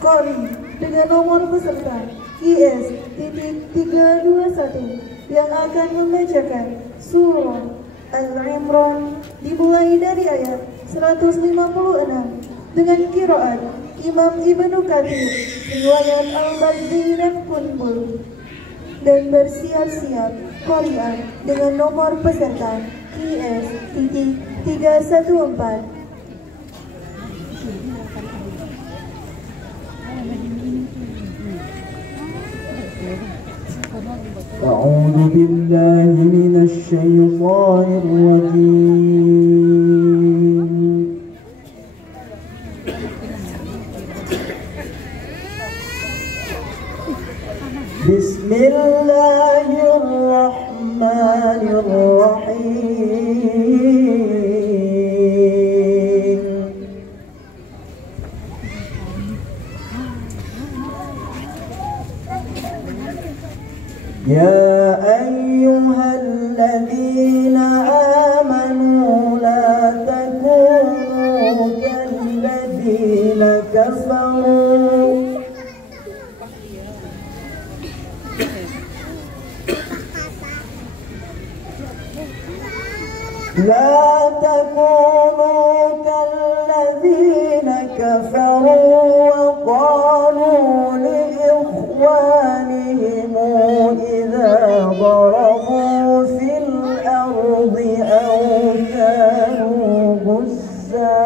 Kori dengan nomor peserta IS.321 yang akan membacakan surah Al-Imran dimulai dari ayat 156 dengan qiraat Imam Ibnu Katsir, riwayat Al-Bazzi dan Qunbul, dan bersiap-siap qari'ah dengan nomor peserta IS.314. أعوذ بالله من الشيطان الرجيم. بسم الله الرحمن الرحيم. يا أيها الذين آمنوا لا تكونوا كالذين كفروا وقالوا لإخوانهم إذا ضربوا في الأرض أو كانوا غزا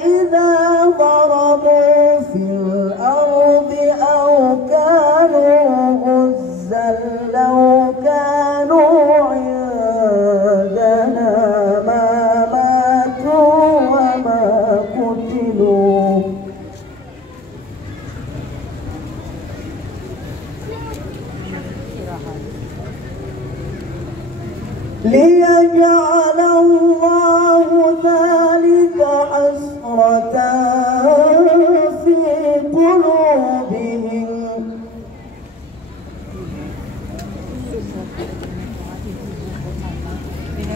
إذا ضربوا في الأرض أو كانوا غزا لو كانوا عندنا ما ماتوا وما قتلوا ليجعل الله ذلك حسرة في قلوبهم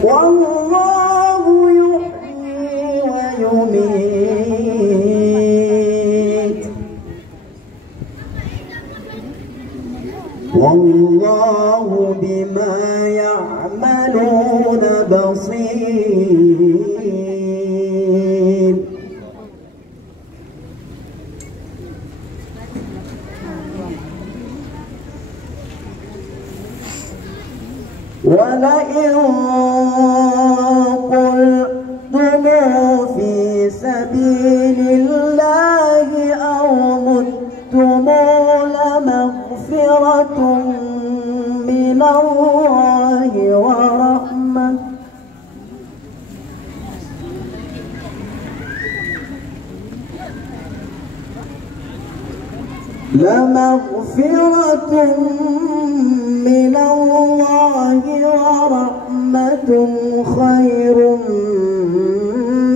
والله يحيي ويميت والله بما يعملون بصير. ولئن قلتم في سبيل الله أو متم لمغفرة من الله ورحمة خير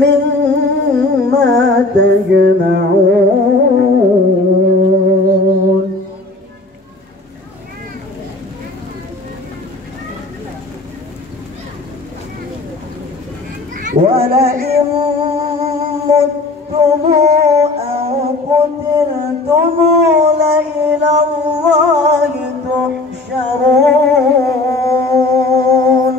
مما تجمعون. ولئن متم أو قتلتم لإلى الله تحشرون.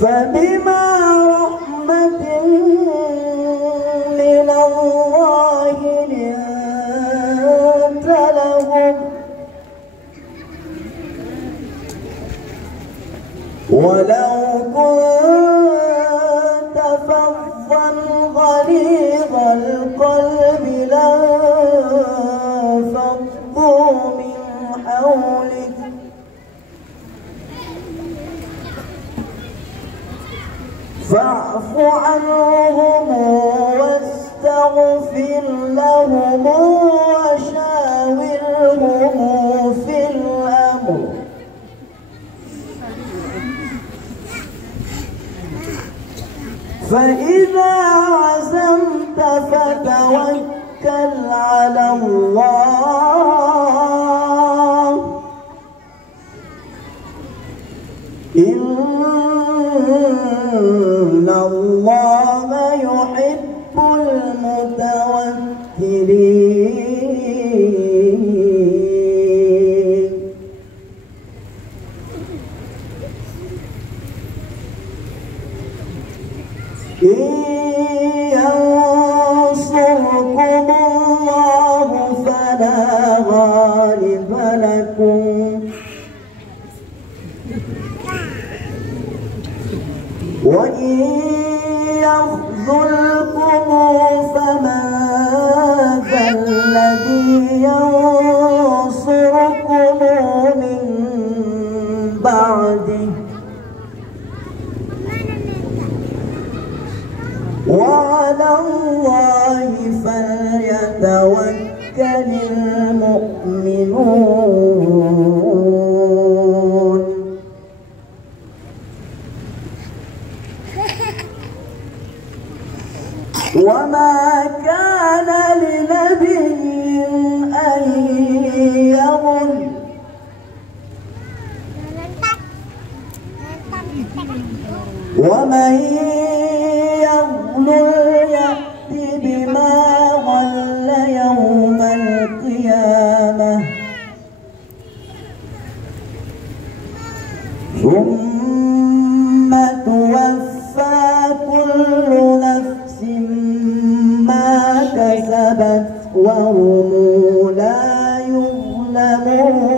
فبما رحمة من الله لنت لهم ولو كنت فظا غليظ القلب لانفضوا من حولك فاعف عنهم واستغفر لهم وشاورهم في الأمر فإذا عزمت يحب المتوكلين. إن ينصركم الله فلا غالب لكم وإن يخذلكم فمن ذا الذي ينصركم من بعده وعلى الله فليتوكل المؤمنون. وما كان لنبي أن يغل ومن يغل يأت بما غل يوم القيامة ثم توفى كل نفس ما كسبت وهم لا يظلمون.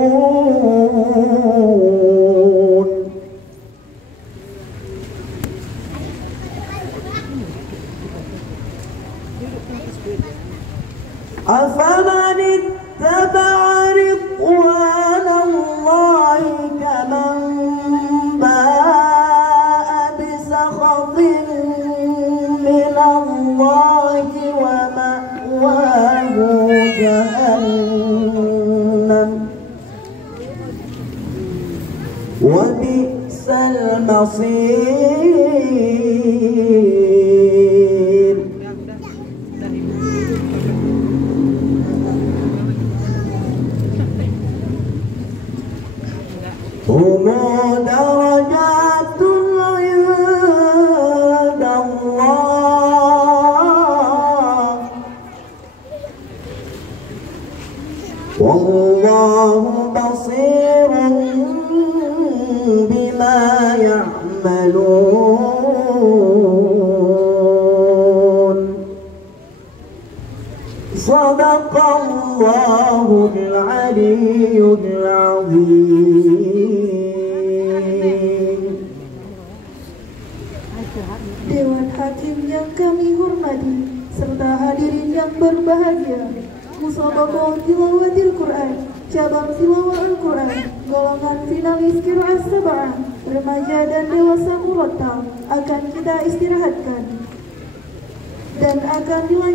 أفمن اتبع رضوان الله كمن باء بسخط من الله ومأواه جهنم وبئس المصير. هم درجات عند الله والله بصير بما يعملون. صدق الله العلي العظيم. Dewan Hakim yang kami hormati serta hadirin yang berbahagia, Musabaqah Tilawatil Quran, cabang tilawah Al-Quran, golongan finalis Qiraat Sab'ah, remaja dan dewasa murattal akan kita istirahatkan dan akan dilanjutkan